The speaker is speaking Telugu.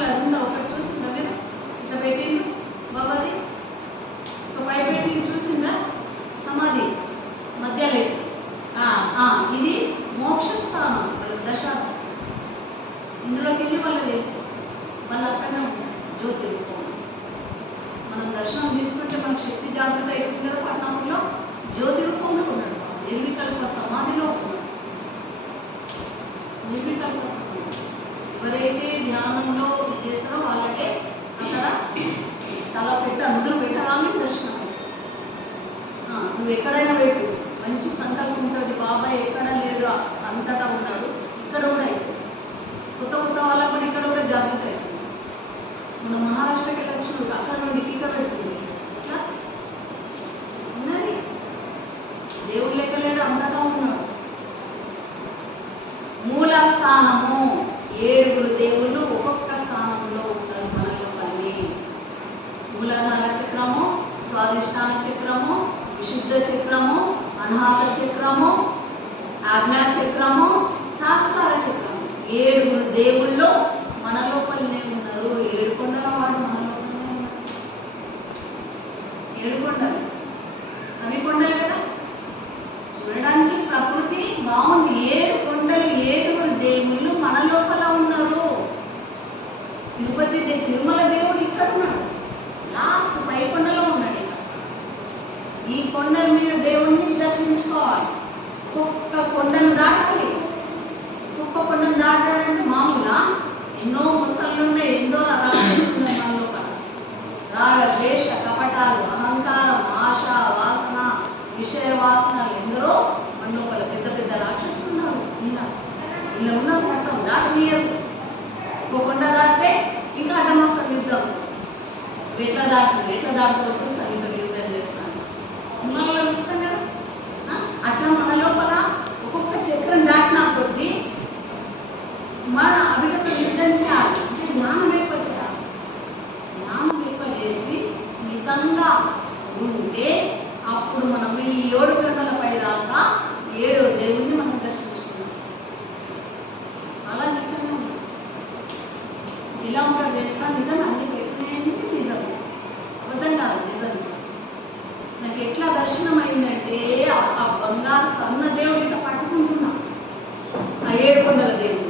టెంపుల్ అది ఉందా ఒకటి చూసిందా మీరు? ఇట్లా పెట్టిండు బాబాది ఒక పై పెట్టి చూసిందా? సమాధి మధ్యలో ఇది మోక్ష స్థానం దశ. ఇందులోకి వెళ్ళి వాళ్ళు అక్కడనే ఉంటారు జ్యోతి రూపంలో. మనం దర్శనం తీసుకుంటే మనకు శక్తి జాగ్రత్త అయిపోతుంది కదా. పట్టణంలో జ్యోతి రూపంలో ఉన్నాడు, నిర్వికల్ప సమాధిలో ఉన్నాడు. నిర్వికల్ప సమాధి ఎవరైతే ధ్యానంలో చేస్తారో వాళ్ళకే అక్కడ తల మొదలు పెట్టాలని దర్శనం. నువ్వు ఎక్కడైనా పెట్టు, మంచి సంకల్పం ఉంటుంది. బాబాయ్ ఎక్కడ లేడు, అంతటా ఉన్నాడు, ఇక్కడ కూడా అవుతుంది. కొత్త కొత్త వాళ్ళకు కూడా ఇక్కడ కూడా జాగ్రత్త అవుతుంది. మన మహారాష్ట్రకి వెళ్ళి వచ్చినప్పుడు అక్కడ నుండి ఇక్కడ పెడుతుంది. ఇట్లా ఉన్నది దేవుడు లెక్క లేడు, అంతగా ఉన్నాడు. మూల స్థానము 7 దేవుళ్ళు ఒక్కొక్క స్థానంలో ఉంటారు మనలో. పల్లి మూలాధార చక్రము, స్వాధిష్టాన చక్రము, విశుద్ధ చక్రము, అనాహత చక్రము, ఆజ్ఞా చక్రము, సాక్షార చక్రము. 7 దేవుళ్ళు మన లోపలనే ఉన్నారు. 7 కొండల వాడు మన లోపలనే ఉన్నారు. 7 కొండలు అవి కొండలు కదా. చూడడానికి ప్రకృతి బాగుంది. 7 కొండలు, 7 దేవుళ్ళు మన లోపల ఉన్నారు. తిరుమల దేవుడు ఇక్కడ ఉన్నాడు, లాస్ట్ పై కొండలో ఉన్నాడు. ఇక ఈ కొండల మీద దేవుడిని దర్శించుకోవాలి. ఒక్కొక్క కొండను దాటాలి. ఒక్కొక్క కొండను దాటాలంటే మామూలుగా ఎన్నో ముసళ్ళు ఉన్నాయి, ఎన్నో రకాలు ఉన్నాయి మన లోపల. రాగ ద్వేష కపటాలు, అహంకారం, ఆశ, వాసన, విషయ వాసనలు ఎందరో మన లోపల పెద్ద పెద్ద రాక్షసులు ఉన్నారు. ఇలా ఉన్నారు. మొత్తం దాటనీయరు. ఒక్కొక్క కొండ దాటితే ఇంకా అడ్డమస్తాను యుద్ధం. ఎట్లా దాటుతో చూస్తాను, ఇంకా యుద్ధం చేస్తాను. సినిమాల్లో చూస్తాం కదా. అట్లా మన లోపల ఒక్కొక్క చక్రం దాటినా కొద్దీ మన అభివృద్ధి యుద్ధం చేయాలి. అంటే జ్ఞానం ఎక్కువ చేయాలి. జ్ఞానం ఎక్కువ చేసి మితంగా ఉంటే అప్పుడు మనం ఈ 7 కొండల పై దాకా 7 దేవుణ్ణి మనం దర్శించుకున్నాం. అలా నిజమే ఉంది. ఇలా ఉంటాడు చేస్తా నిజం అన్ని పెట్టినాయంటే నిజం, అబద్ధం కాదు, నిజం. నాకు ఎట్లా దర్శనం అయిందంటే ఆ బంగారు స్వర్ణ దేవుడు ఇట్లా పట్టుకుంటున్నా, ఆ 7 కొండల దేవుడు.